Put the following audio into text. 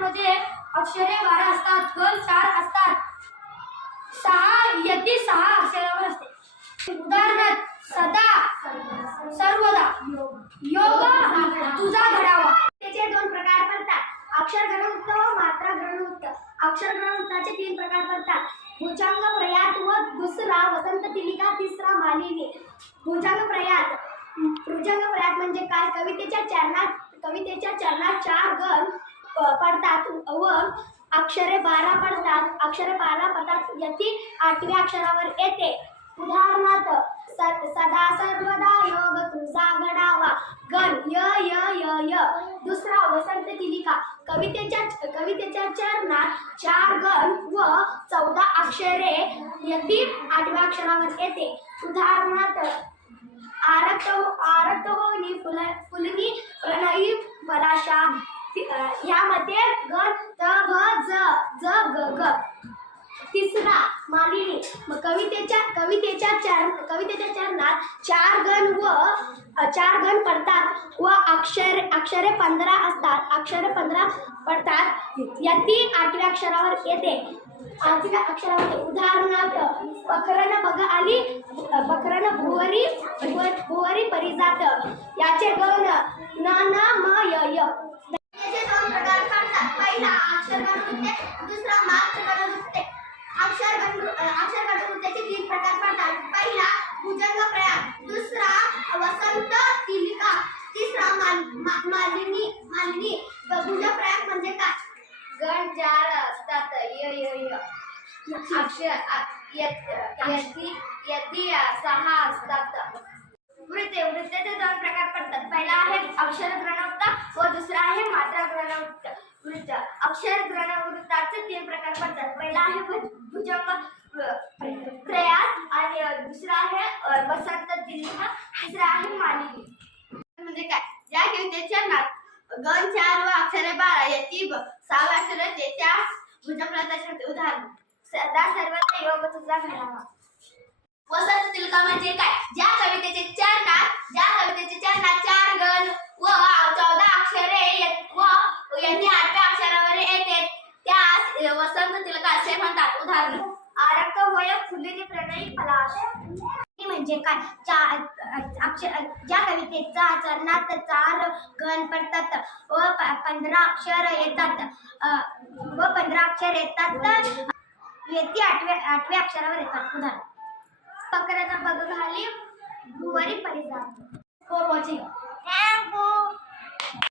मध्ये अक्षरे 12 असतात, गण 4 असतात. 6 यती 6 अक्षरावर असते. उदाहरणार्थ सदा, सर्वदा, योग तुझा घडावा. त्याचे 2 प्रकार पडतात, अक्षर गणयुक्त व मात्रा गणयुक्त. अक्षर गणयुक्ताचे 3 प्रकार पडतात, भुजंग प्रयात व दुसरा वसंत तिलिका, तिसरा मालिनी. भुजंग प्रयात म्हणजे काय? कवितेच्या चरणात 4 गण पडतात व अक्षरे 12 पडतात. यती 8व्या अक्षरावर येते. उदाहरणार्थ सदा सर्वदा योग तुझा घडावा, गण य य य य. दुसरा वसंत तिलिका, कवितेच्या चरणात 4 गण व 14 अक्षरे, यती 8व्या अक्षरावर येते. उदाहरणार्थ आरक्त होनी फुलनी प्रणयी पलाशा. यामध्ये गण त भ ज ग ग. तिसरा मालिनी, कवितेच्या चरणात 4 गण पडतात व अक्षरे 15 असतात. पडतात. यती 8व्या अक्षरावर येते. उदाहरणार्थ पकरण बघ आली, पकरण भुवरी परिजात. याचे गण न न म य य. त्याचे 2 प्रकार पडतात, पहिला अक्षर गणवृत्ते, दुसरा मात्र गणवृत्ते. अक्षर गणवृत्तेचे 3 प्रकार पडतात, पहिला भुजंग प्रयात, दुसरा वसंत तिलिका, तिसरा मालिनी. भुजंग प्रयात म्हणजे काय? गण 4 असतात, य य य. यती 6 असतात. वृत्तेचे 2 प्रकार पडतात, पहिला आहे अक्षर गणवृत्त व दुसरा आहे मात्रा गणवृत्त. अक्षर गणवृत्ताचे 3 प्रकार पडतात, पहिला आहे भुजंग प्रयास आणि दुसरा आहे वसंत तिलिका, तिसरा आहे मालिनी. म्हणजे काय? ज्या कवितेच्या चरणात गण 4 व अक्षरे 12, यती 6 अक्षर येते, त्यास भुजंग प्रयाताचे होते. उदाहरण सदा सर्वदा योग तुझा घडावा. वसंत तिलिका म्हणजे काय? ज्या कवितेचे चरणात 4 गण व 14 अक्षरे व यती 8व्या अक्षरावर येते, त्यास वसंत तिलिका असे म्हणतात. उदाहरण आरक्त होय फुलनी प्रणयी पलाश. म्हणजे काय? ज्या कवितेच्या चरणात 4 गण पडतात व 15 अक्षर येतात. यती 8व्या अक्षरावर येतात. उदाहरण पकरण बघ घाली, भुवरी परिजात. For watching. Thank you.